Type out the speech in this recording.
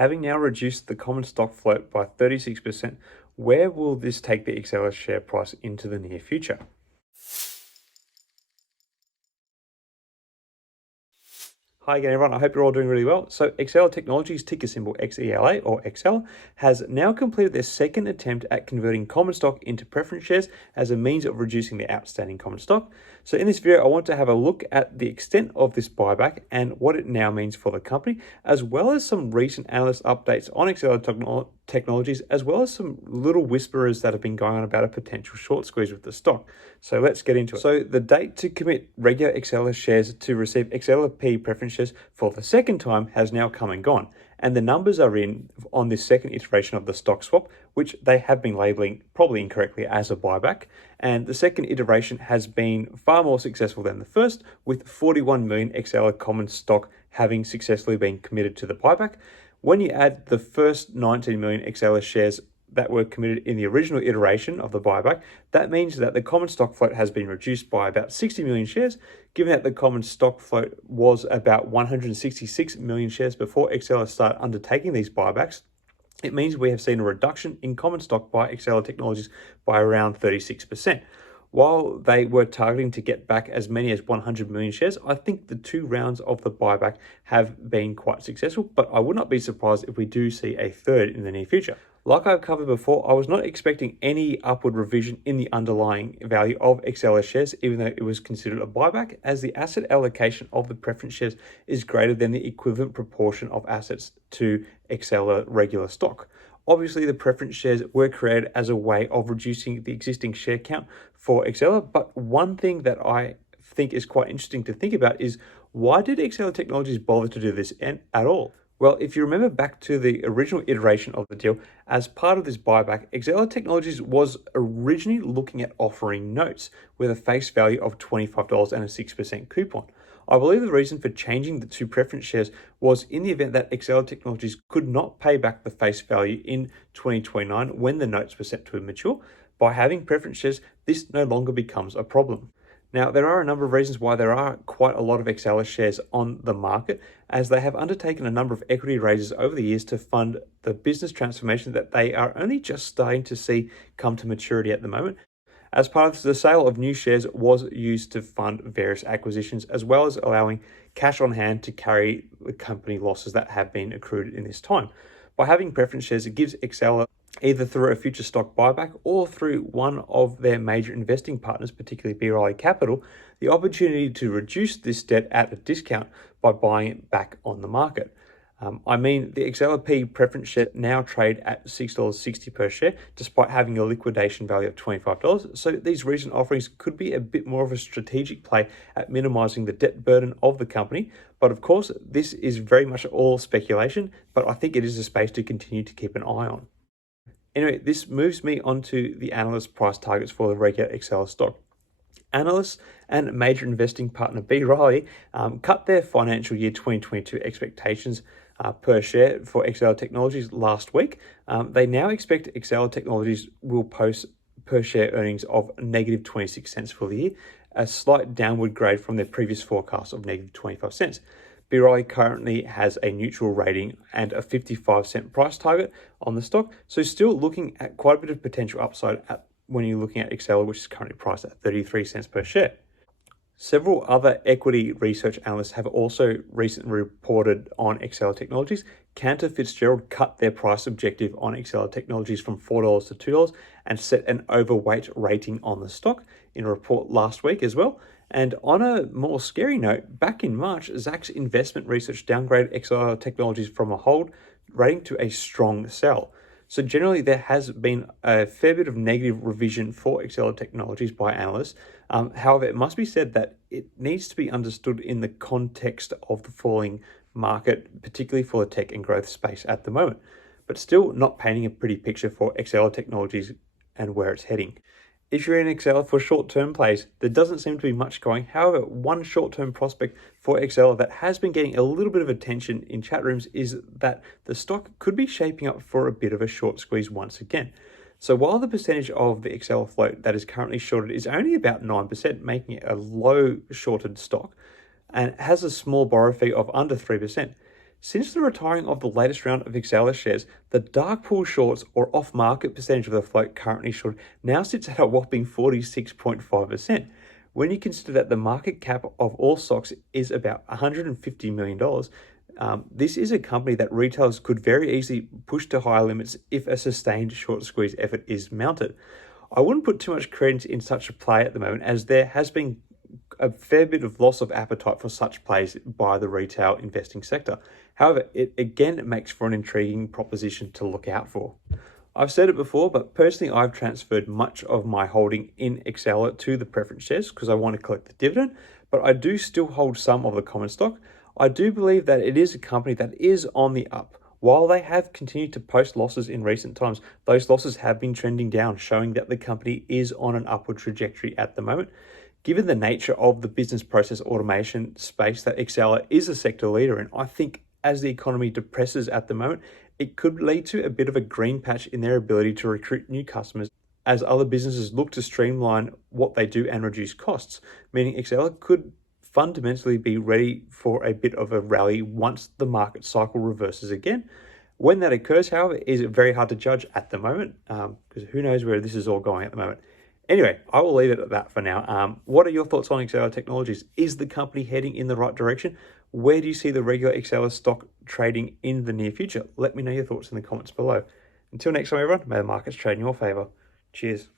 Having now reduced the common stock float by 36%, where will this take the XELA share price into the near future? Hi again, everyone. I hope you're all doing really well. So, Exela Technologies, ticker symbol XELA or XELA, has now completed their second attempt at converting common stock into preference shares as a means of reducing the outstanding common stock. So, in this video, I want to have a look at the extent of this buyback and what it now means for the company, as well as some recent analyst updates on Exela Technologies, as well as some little whisperers that have been going on about a potential short squeeze with the stock. So let's get into it. So the date to commit regular Exela shares to receive XELAP preference shares for the second time has now come and gone. And the numbers are in on this second iteration of the stock swap, which they have been labeling probably incorrectly as a buyback. And the second iteration has been far more successful than the first, with 41 million Exela common stock having successfully been committed to the buyback. When you add the first 19 million Exela shares that were committed in the original iteration of the buyback, that means that the common stock float has been reduced by about 60 million shares, given that the common stock float was about 166 million shares before Exela started undertaking these buybacks. It means we have seen a reduction in common stock by Exela Technologies by around 36%. While they were targeting to get back as many as 100 million shares, I think the two rounds of the buyback have been quite successful, but I would not be surprised if we do see a third in the near future. Like I've covered before, I was not expecting any upward revision in the underlying value of Exela shares, even though it was considered a buyback, as the asset allocation of the preference shares is greater than the equivalent proportion of assets to Exela regular stock. Obviously, the preference shares were created as a way of reducing the existing share count for Exela, but one thing that I think is quite interesting to think about is, why did Exela Technologies bother to do this at all? Well, if you remember back to the original iteration of the deal, as part of this buyback, Exela Technologies was originally looking at offering notes with a face value of $25 and a 6% coupon. I believe the reason for changing the two preference shares was in the event that Exela Technologies could not pay back the face value in 2029 when the notes were set to mature. By having preference shares, this no longer becomes a problem. Now, there are a number of reasons why there are quite a lot of Exela shares on the market, as they have undertaken a number of equity raises over the years to fund the business transformation that they are only just starting to see come to maturity at the moment. As part of the sale of new shares was used to fund various acquisitions, as well as allowing cash on hand to carry the company losses that have been accrued in this time. By having preference shares, it gives Exela, either through a future stock buyback or through one of their major investing partners, particularly B. Riley Capital, the opportunity to reduce this debt at a discount by buying it back on the market. The XELAP preference share now trade at $6.60 per share, despite having a liquidation value of $25. So these recent offerings could be a bit more of a strategic play at minimizing the debt burden of the company. But of course, this is very much all speculation, but I think it is a space to continue to keep an eye on. Anyway, this moves me on to the analyst price targets for the regular Exela stock. Analysts and major investing partner B. Riley cut their financial year 2022 expectations per share for Exela Technologies last week. They now expect Exela Technologies will post per share earnings of negative 26 cents for the year, a slight downward grade from their previous forecast of negative 25 cents. B. Riley currently has a neutral rating and a 55-cent price target on the stock, so still looking at quite a bit of potential upside when you're looking at Exela, which is currently priced at 33 cents per share. Several other equity research analysts have also recently reported on Exela Technologies. Cantor Fitzgerald cut their price objective on Exela Technologies from $4 to $2 and set an overweight rating on the stock in a report last week as well. And on a more scary note, back in March, Zacks Investment Research downgraded Exela Technologies from a hold rating to a strong sell. So generally, there has been a fair bit of negative revision for Exela Technologies by analysts. However, it must be said that it needs to be understood in the context of the falling market, particularly for the tech and growth space at the moment, but still not painting a pretty picture for Exela Technologies and where it's heading. If you're in Exela for short-term plays, there doesn't seem to be much going. However, one short-term prospect for Exela that has been getting a little bit of attention in chat rooms is that the stock could be shaping up for a bit of a short squeeze once again. So while the percentage of the Exela float that is currently shorted is only about 9%, making it a low shorted stock, and has a small borrow fee of under 3%, Since the retiring of the latest round of XELA shares, the dark pool shorts or off-market percentage of the float currently short now sits at a whopping 46.5%. When you consider that the market cap of all stocks is about $150 million, this is a company that retailers could very easily push to higher limits if a sustained short squeeze effort is mounted. I wouldn't put too much credence in such a play at the moment, as there has been a fair bit of loss of appetite for such plays by the retail investing sector. However, it makes for an intriguing proposition to look out for. I've said it before, but personally, I've transferred much of my holding in Exela to the preference shares because I want to collect the dividend, but I do still hold some of the common stock. I do believe that it is a company that is on the up. While they have continued to post losses in recent times, those losses have been trending down, showing that the company is on an upward trajectory at the moment. Given the nature of the business process automation space that Exela is a sector leader in, I think as the economy depresses at the moment, it could lead to a bit of a green patch in their ability to recruit new customers as other businesses look to streamline what they do and reduce costs, meaning Exela could fundamentally be ready for a bit of a rally once the market cycle reverses again. When that occurs, however, is very hard to judge at the moment because who knows where this is all going at the moment. Anyway, I will leave it at that for now. What are your thoughts on Exela Technologies? Is the company heading in the right direction? Where do you see the regular Exela stock trading in the near future? Let me know your thoughts in the comments below. Until next time, everyone, may the markets trade in your favor. Cheers.